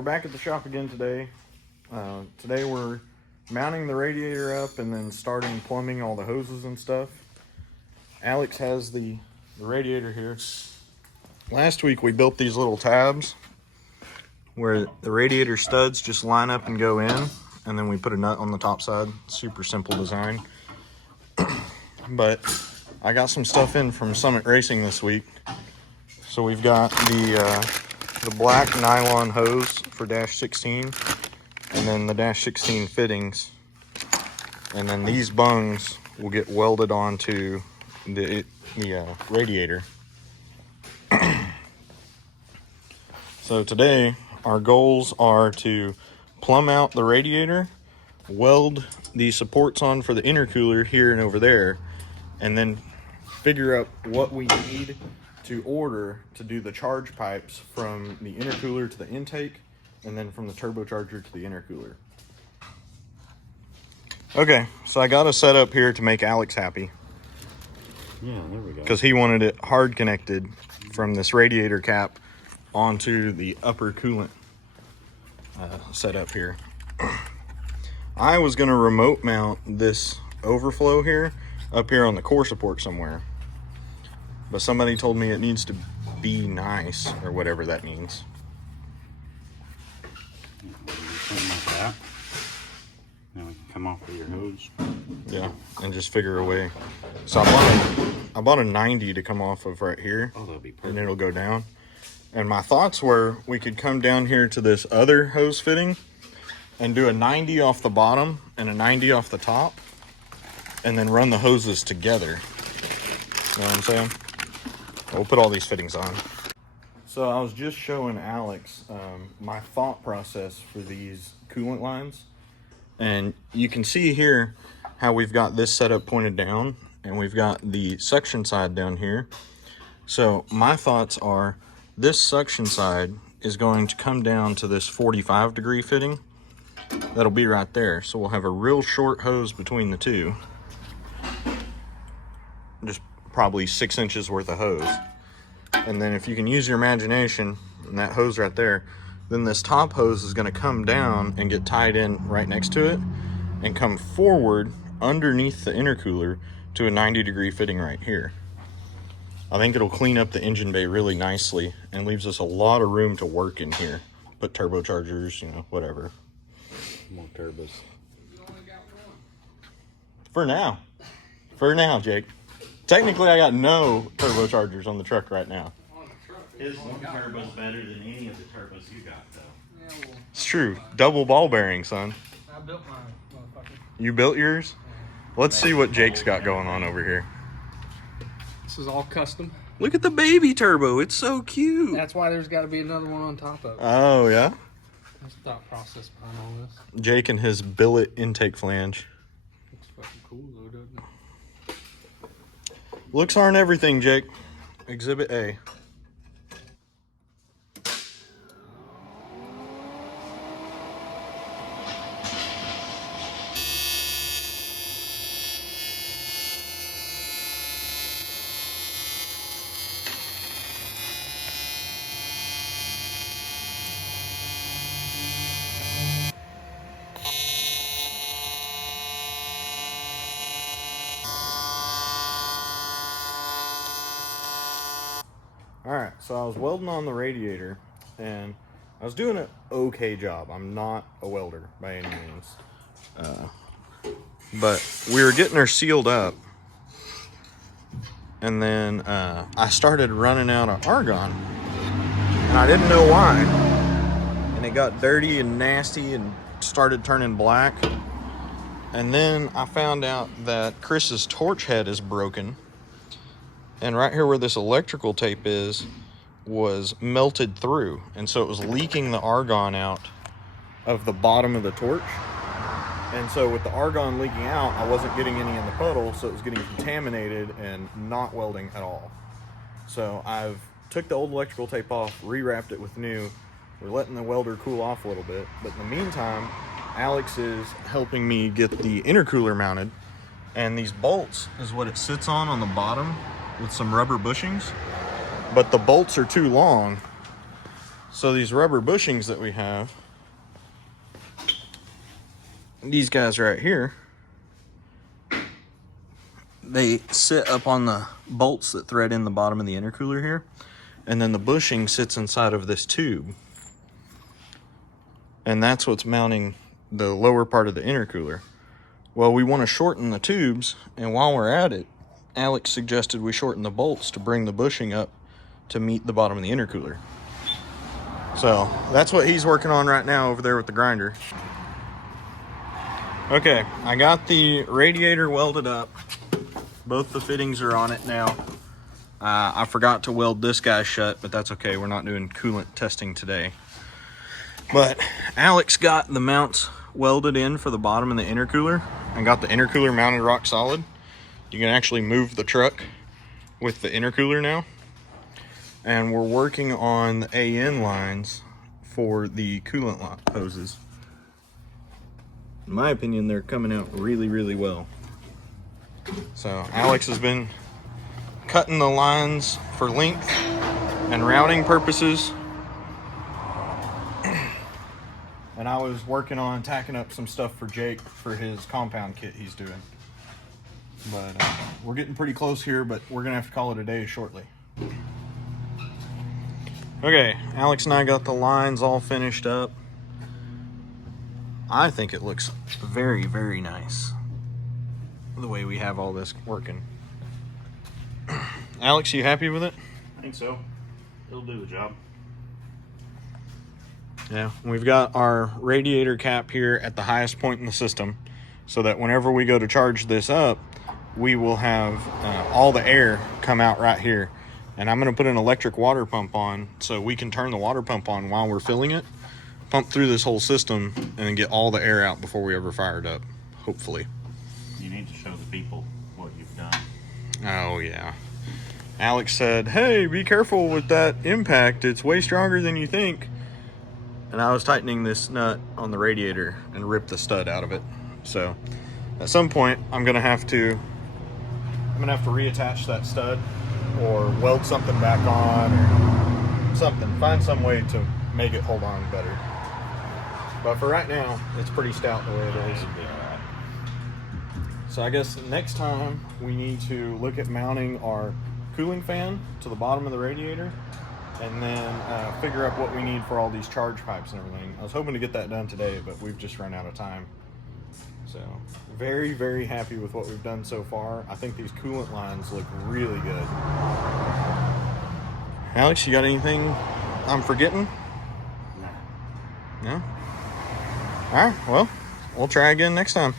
we're back at the shop again today. Today we're mounting the radiator up and then starting plumbing all the hoses and stuff. Alex has the radiator here. Last week we built these little tabs where the radiator studs just line up and go in, and then we put a nut on the top side. Super simple design. But I got some stuff in from Summit Racing this week. So we've got the black nylon hose for dash 16, and then the dash 16 fittings, and then these bungs will get welded onto the radiator. So today our goals are to plumb out the radiator, weld the supports on for the intercooler here and over there, and then figure out what we need to order to do the charge pipes from the intercooler to the intake, and then from the turbocharger to the intercooler. Okay, so I got a setup here to make Alex happy. Yeah, there we go. Because he wanted it hard connected from this radiator cap onto the upper coolant setup here. I was going to remote mount this overflow here up here on the core support somewhere, but somebody told me it needs to be nice, or whatever that means. Something like that. Now we can come off with your hose. Yeah, and just figure a way. So I bought a 90 to come off of right here. Oh, that'll be perfect. And it'll go down. And my thoughts were we could come down here to this other hose fitting and do a 90 off the bottom and a 90 off the top, and then run the hoses together. You know what I'm saying? We'll put all these fittings on. So I was just showing Alex my thought process for these coolant lines. And you can see here how we've got this setup pointed down, and we've got the suction side down here. So my thoughts are this suction side is going to come down to this 45-degree fitting. That'll be right there. So we'll have a real short hose between the two. Just probably 6 inches worth of hose. And then if you can use your imagination, and that hose right there, then this top hose is going to come down and get tied in right next to it and come forward underneath the intercooler to a 90-degree fitting right here. I think it'll clean up the engine bay really nicely and leaves us a lot of room to work in here. Put turbochargers, you know, whatever. More turbos. For now. For now, Jake. Technically, I got no turbochargers on the truck right now. His one turbo's better than any of the turbos you got, though. Yeah, well, It's true. Double ball bearing, son. I built mine, motherfucker. You built yours? Let's see what Jake's got going on over here. This is all custom. Look at the baby turbo. It's so cute. That's why there's got to be another one on top of it. Oh, yeah? That's the thought process behind all this. Jake and his billet intake flange. Looks fucking cool, though, doesn't it? Looks aren't everything, Jake. Exhibit A. Alright, so I was welding on the radiator, and I was doing an okay job. I'm not a welder by any means. But we were getting her sealed up, and then I started running out of argon, and I didn't know why. And it got dirty and nasty and started turning black. And then I found out that Chris's torch head is broken. And right here where this electrical tape is was melted through. And so it was leaking the argon out of the bottom of the torch. And so with the argon leaking out, I wasn't getting any in the puddle, so it was getting contaminated and not welding at all. So I've took the old electrical tape off, rewrapped it with new. We're letting the welder cool off a little bit. But in the meantime, Alex is helping me get the intercooler mounted. And these bolts is what it sits on the bottom with some rubber bushings. But the bolts are too long, So these rubber bushings that we have, these guys right here, they sit up on the bolts that thread in the bottom of the intercooler here, and then the bushing sits inside of this tube, and that's what's mounting the lower part of the intercooler. Well, we want to shorten the tubes, and while we're at it, Alex suggested we shorten the bolts to bring the bushing up to meet the bottom of the intercooler. So that's what he's working on right now over there with the grinder. Okay, I got the radiator welded up. Both the fittings are on it now. I forgot to weld this guy shut, but that's okay. We're not doing coolant testing today. But Alex got the mounts welded in for the bottom of the intercooler and got the intercooler mounted rock solid. You can actually move the truck with the intercooler now. And we're working on the AN lines for the coolant hoses. In my opinion, they're coming out really, really well. So Alex has been cutting the lines for length and routing purposes. And I was working on tacking up some stuff for Jake for his compound kit he's doing. But we're getting pretty close here, but we're gonna have to call it a day shortly. Okay, Alex and I got the lines all finished up. I think it looks very, very nice the way we have all this working. Alex, you happy with it? I think so. It'll do the job. Yeah, we've got our radiator cap here at the highest point in the system, so that whenever we go to charge this up, we will have all the air come out right here. And I'm going to put an electric water pump on so we can turn the water pump on while we're filling it, pump through this whole system, and then get all the air out before we ever fire it up, hopefully. You need to show the people what you've done. Oh, yeah. Alex said, hey, be careful with that impact. It's way stronger than you think. And I was tightening this nut on the radiator and ripped the stud out of it. So at some point, I'm going to have to reattach that stud or weld something back on or something. Find some way to make it hold on better. But for right now, it's pretty stout the way it is. So I guess next time we need to look at mounting our cooling fan to the bottom of the radiator and then figure out what we need for all these charge pipes and everything. I was hoping to get that done today, but we've just run out of time. So very, very happy with what we've done so far. I think these coolant lines look really good. Alex, you got anything I'm forgetting? No? All right, well, we'll try again next time.